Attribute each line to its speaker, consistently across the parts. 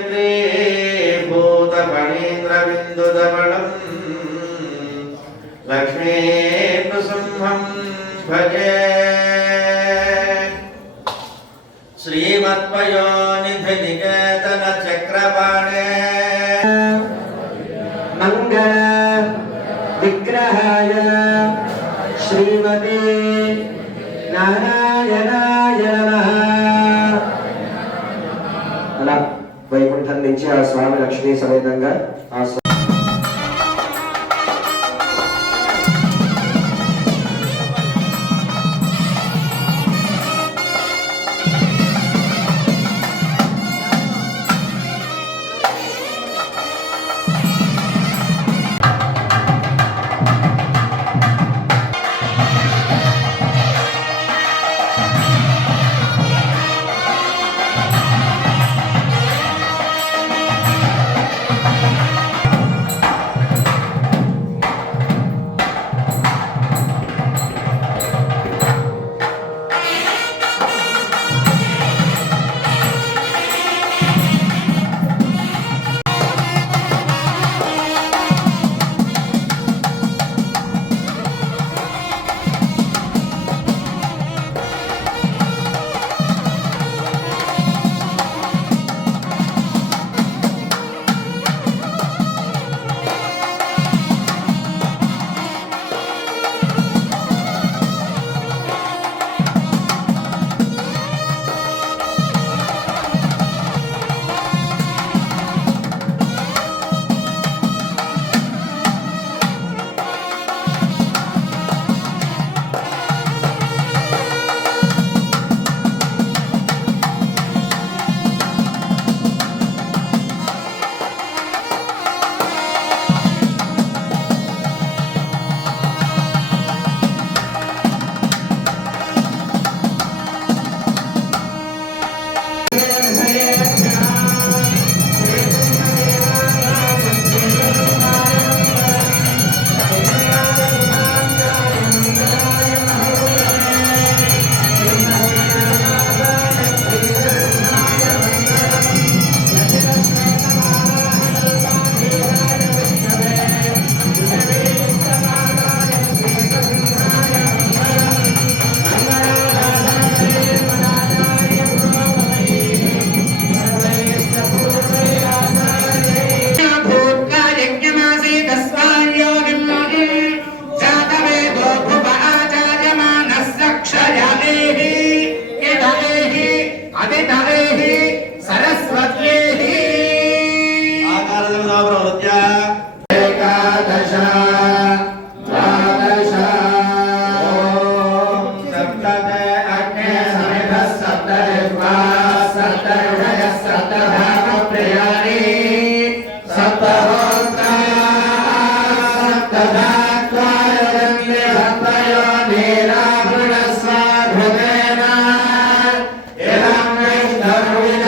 Speaker 1: ఛత్రీభూతఫణీంద్రబిందుదమణం లక్ష్మీ నృసింహం భజే. శ్రీమత్పయోనిధి నికేతన చక్రపాణే
Speaker 2: మంగళ విగ్రహాయ శ్రీమతే నారాయణాయ స్వామి లక్ష్మీ సమేతంగా ఆ
Speaker 1: করে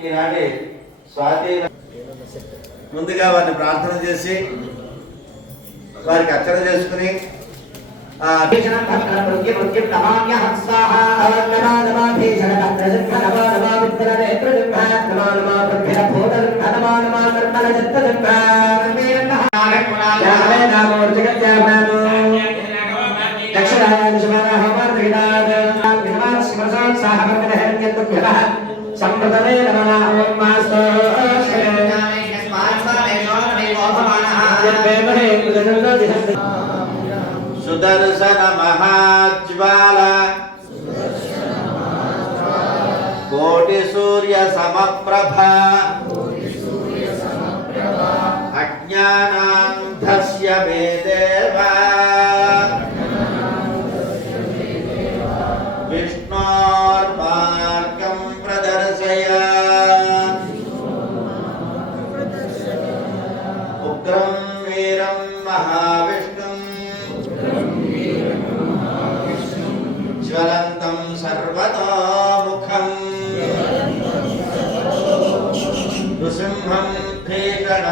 Speaker 1: ఈనాటి స్వాతి ముందుగా వారిని ప్రార్థన చేసి వారికి అర్చన చేసుకుని ఆ,
Speaker 2: భీషణం భద్రం మృత్యు మృత్యుం విమాన స్మృతాన్ ఓం మాస్తో
Speaker 1: సుదర్శన మహాజ్వాల కోటి సూర్య సమప్రభ అజ్ఞానా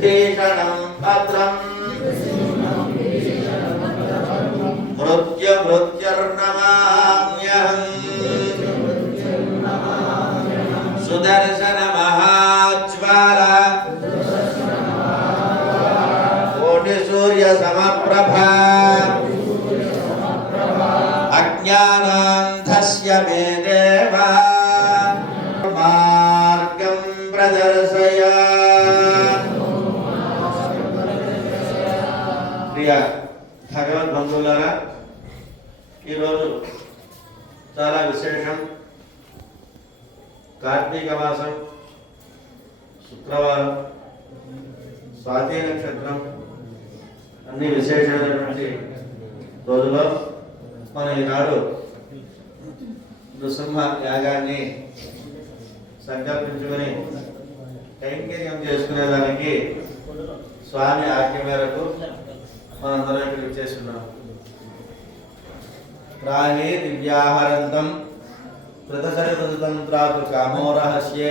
Speaker 1: भीषणं पत्रम् मृत्युभृत्यर्नमाम्यहम् सुदर्शनमहाज्वाल। कोटिसूर्यसमप्रभा। భగవద్ బంధువులారా ఈరోజు చాలా విశేషం. కార్తీక మాసం శుక్రవారం స్వాతి నక్షత్రం అన్ని విశేషమైనటువంటి రోజులో మనం ఈనాడు నృసింహ యాగాన్ని సంకల్పించుకొని కైంకర్యం చేసుకునేదానికి స్వామి ఆజ్ఞ మేరకు మనందరం ఇక్కడ చేస్తున్నాం. ప్రాణి దివ్యాహరంతం కృతసరితంత్రాతు కామోరహస్యే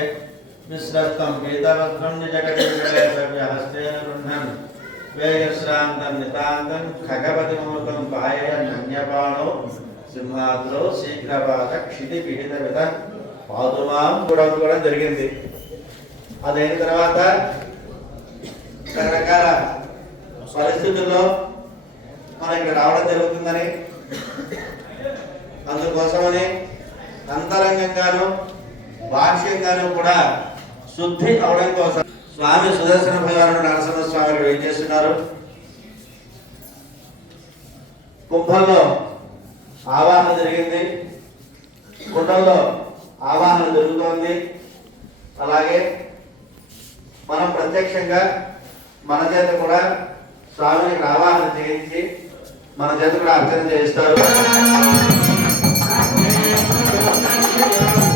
Speaker 1: మిశ్రస్తం పీతవస్త్రం నిజగటేన గృహన్ వేయశ్రాంతం నితాంతం ఖగవతి పాయ పాయన్యపాణో సింహాద్రో శీఘ్రపాత క్షితి పిహిత విధ పాదుమాం కూడా కూడా జరిగింది. అదైన తర్వాత రకరకాల పరిస్థితుల్లో మనం ఇక్కడ రావడం జరుగుతుందని అందుకోసమని అంతరంగంగాను బాహ్యంగాను కూడా శుద్ధి అవడం కోసం స్వామి సుదర్శన భగవానుడు నరసింహ స్వామి ఏం చేస్తున్నారు? కుంభంలో ఆవాహన జరిగింది. కుండంలో ఆవాహన జరుగుతోంది. అలాగే మనం ప్రత్యక్షంగా మన చేత కూడా స్వామిని ఆవాహన చేయించి మన చేత కూడా అర్చన Thank you.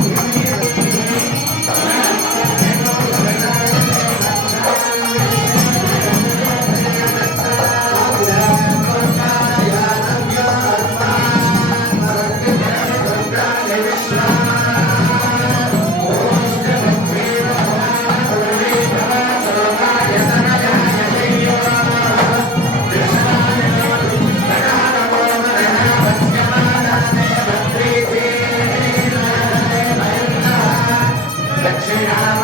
Speaker 1: Yeah.